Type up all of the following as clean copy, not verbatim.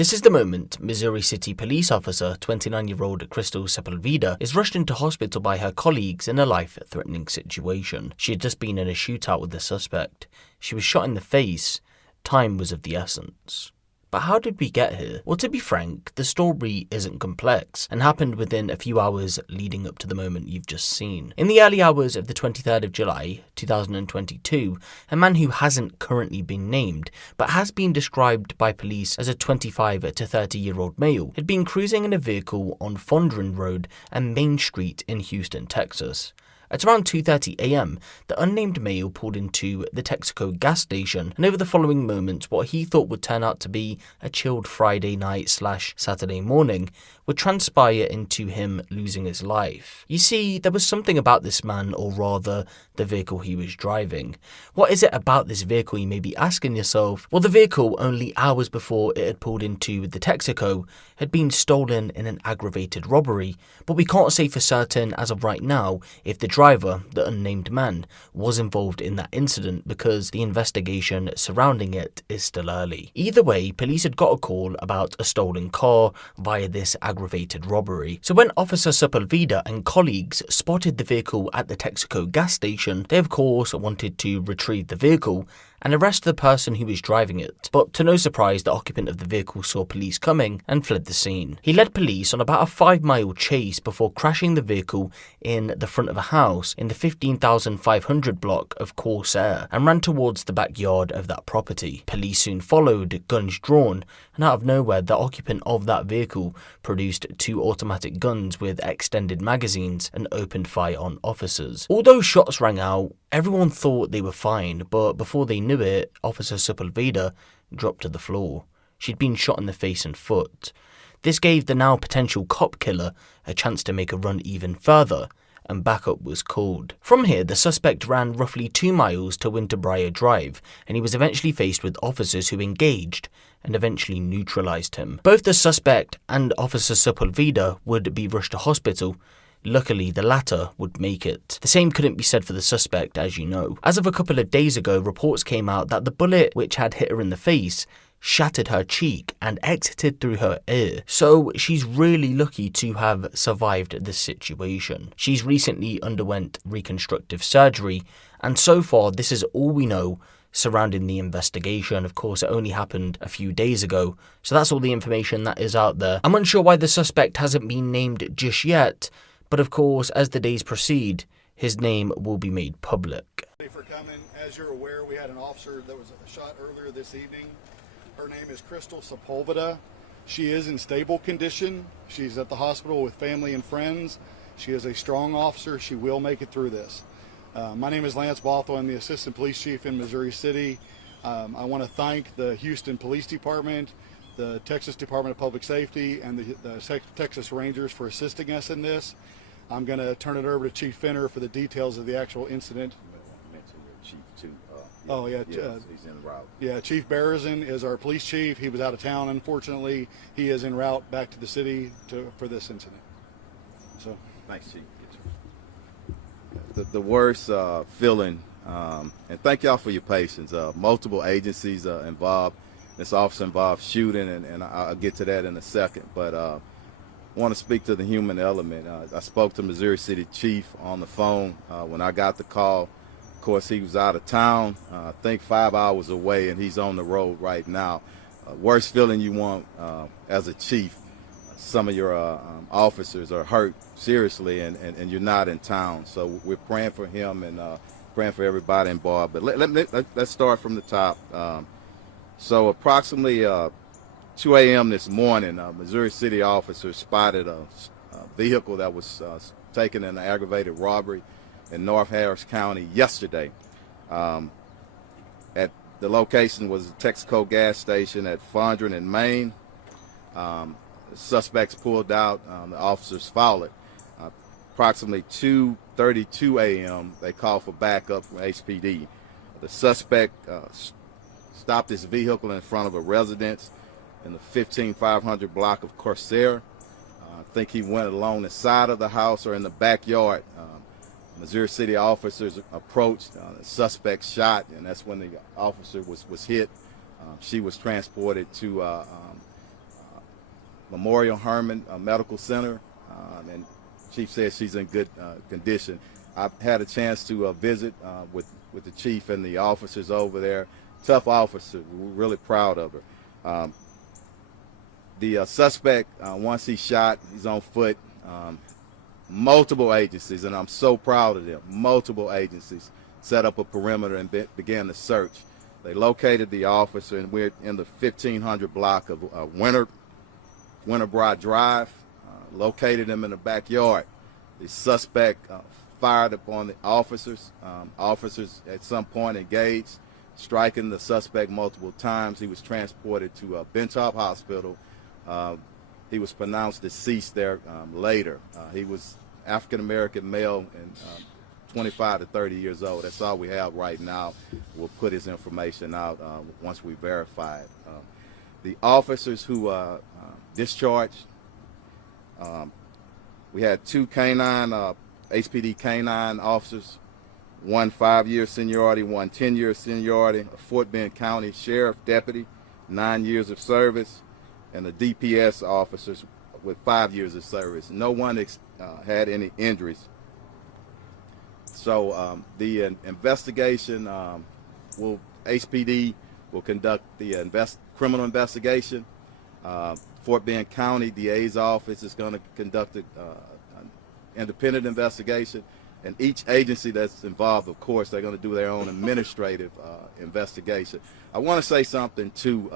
This is the moment Missouri City police officer 29-year-old Crystal Sepulveda is rushed into hospital by her colleagues in a life-threatening situation. She had just been in a shootout with the suspect. She was shot in the face. Time was of the essence. But how did we get here? Well, to be frank, the story isn't complex and happened within a few hours leading up to the moment you've just seen. In the early hours of the 23rd of July, 2022, a man who hasn't currently been named, but has been described by police as a 25 to 30-year-old male, had been cruising in a vehicle on Fondren Road and Main Street in Houston, Texas. At around 2:30 a.m, the unnamed male pulled into the Texaco Gas Station, and over the following moments, what he thought would turn out to be a chilled Friday night / Saturday morning would transpire into him losing his life. You see, there was something about this man, or rather, the vehicle he was driving. What is it about this vehicle, you may be asking yourself? Well, the vehicle, only hours before it had pulled into the Texaco, had been stolen in an aggravated robbery, but we can't say for certain as of right now if the driver, the unnamed man, was involved in that incident because the investigation surrounding it is still early. Either way, police had got a call about a stolen car via this aggravated robbery. So when Officer Sepulveda and colleagues spotted the vehicle at the Texaco gas station, they of course wanted to retrieve the vehicle and arrest the person who was driving it. But to no surprise, the occupant of the vehicle saw police coming and fled the scene. He led police on about a 5-mile chase before crashing the vehicle in the front of a house in the 15,500 block of Corsair and ran towards the backyard of that property. Police soon followed, guns drawn, and out of nowhere, the occupant of that vehicle produced 2 automatic guns with extended magazines and opened fire on officers. Although shots rang out, everyone thought they were fine, but before they knew it, Officer Sepulveda dropped to the floor. She'd been shot in the face and foot. This gave the now potential cop killer a chance to make a run even further, and backup was called. From here, the suspect ran roughly 2 miles to Winterbriar Drive, and he was eventually faced with officers who engaged and eventually neutralized him. Both the suspect and Officer Sepulveda would be rushed to hospital. Luckily, the latter would make it. The same couldn't be said for the suspect, as you know. As of a couple of days ago, reports came out that the bullet which had hit her in the face shattered her cheek and exited through her ear. So she's really lucky to have survived this situation. She's recently underwent reconstructive surgery, and so far this is all we know surrounding the investigation. Of course, it only happened a few days ago, so that's all the information that is out there. I'm unsure why the suspect hasn't been named just yet, but of course, as the days proceed, his name will be made public. Thank you for coming. As you're aware, we had an officer that was shot earlier this evening. Her name is Crystal Sepulveda. She is in stable condition. She's at the hospital with family and friends. She is a strong officer. She will make it through this. My name is Lance Bothell. I'm the Assistant Police Chief in Missouri City. I want to thank the Houston Police Department, the Texas Department of Public Safety, and the Texas Rangers for assisting us in this. I'm going to turn it over to Chief Finner for the details of the actual incident. Mention your chief too. He's en route. Yeah, Chief Berezin is our police chief. He was out of town, unfortunately. He is en route back to the city for this incident. So, thanks, Chief. The worst feeling, and thank y'all for your patience. Multiple agencies involved. This officer involved shooting, and I'll get to that in a second. But I want to speak to the human element. I spoke to Missouri City Chief on the phone when I got the call. Of course, he was out of town, I think 5 hours away, and he's on the road right now. Worst feeling you want as a chief. Some of your officers are hurt seriously, and you're not in town. So we're praying for him and praying for everybody involved. But let's start from the top. So approximately 2 a.m. this morning, Missouri City officers spotted a vehicle that was taken in an aggravated robbery in North Harris County yesterday. At the location was the Texaco Gas Station at Fondren in Maine. The suspects pulled out, the officers followed. Approximately 2:32 a.m., they called for backup from HPD. The suspect stopped his vehicle in front of a residence in the 15,500 block of Corsair. I think he went along the side of the house or in the backyard. Missouri City officers approached, the suspect shot, and that's when the officer was hit. She was transported to Memorial Hermann Medical Center, and Chief says she's in good condition. I've had a chance to visit with the chief and the officers over there. Tough officer. We're really proud of her. The suspect, once he's shot, he's on foot. Multiple agencies, and I'm so proud of them, multiple agencies set up a perimeter and began the search. They located the officer, and we're in the 1500 block of Winterbroad Drive, located him in the backyard. The suspect fired upon the officers. Officers at some point engaged, striking the suspect multiple times. He was transported to Bentop Hospital. He was pronounced deceased there later. He was African-American male and 25 to 30 years old. That's all we have right now. We'll put his information out once we verify it. The officers who discharged, we had 2 canine, HPD canine officers, 1 5-year seniority, 1 10-year seniority, a Fort Bend County Sheriff Deputy, 9 years of service, and the DPS officers with 5 years of service. No one had any injuries. So the investigation, HPD will conduct the criminal investigation. Fort Bend County DA's office is going to conduct an independent investigation. And each agency that's involved, of course, they're going to do their own administrative investigation. I want to say something, too.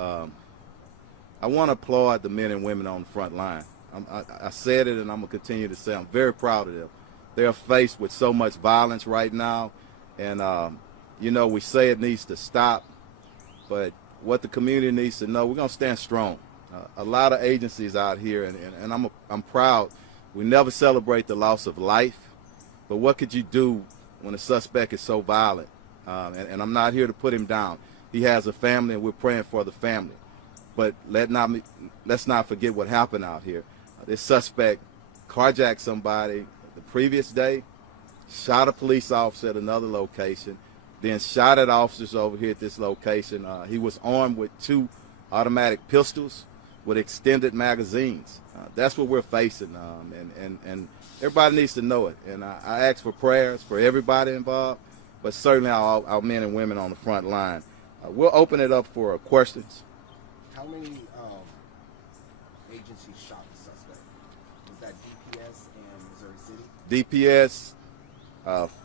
I want to applaud the men and women on the front line. I said it, and I'm going to continue to say I'm very proud of them. They're faced with so much violence right now, and, you know, we say it needs to stop, but what the community needs to know, we're going to stand strong. A lot of agencies out here, and I'm proud. We never celebrate the loss of life, but what could you do when a suspect is so violent? And I'm not here to put him down. He has a family, and we're praying for the family. But let's not forget what happened out here. This suspect carjacked somebody the previous day, shot a police officer at another location, then shot at officers over here at this location. He was armed with 2 automatic pistols with extended magazines. That's what we're facing, and everybody needs to know it. And I ask for prayers for everybody involved, but certainly our men and women on the front line. We'll open it up for questions. How many agencies shot the suspect? Was that DPS and Missouri City? DPS,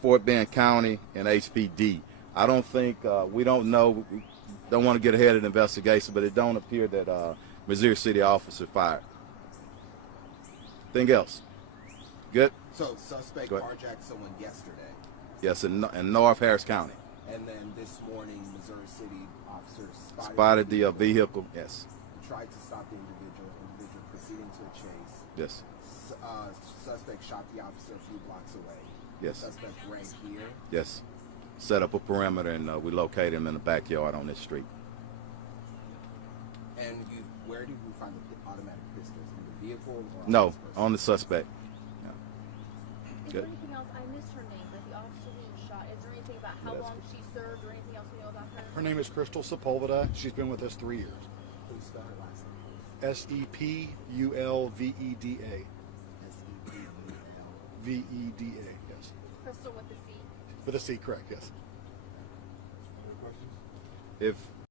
Fort Bend County, and HPD. I don't think, we don't know, we don't want to get ahead of the investigation, but it don't appear that Missouri City officer fired. Anything else? Good? So suspect carjacked someone yesterday. Yes, in North Harris County. And then this morning, Missouri City officers Spotted the vehicle, yes. Tried to stop the individual proceeding to a chase. Yes. Suspect shot the officer a few blocks away. Yes. Suspect right here. Yes. Set up a perimeter, and we located him in the backyard on this street. And where did you find the automatic pistols? In the vehicle? Or No, on the suspect. Yeah. Is there anything else? I missed her name, but the officer who shot. Is there anything about how long she served or anything else we know about her? Her name is Crystal Sepulveda. She's been with us 3 years. Who's spelled her last name? Sepulveda. Veda, yes. Crystal with the C. With a C, correct, yes. If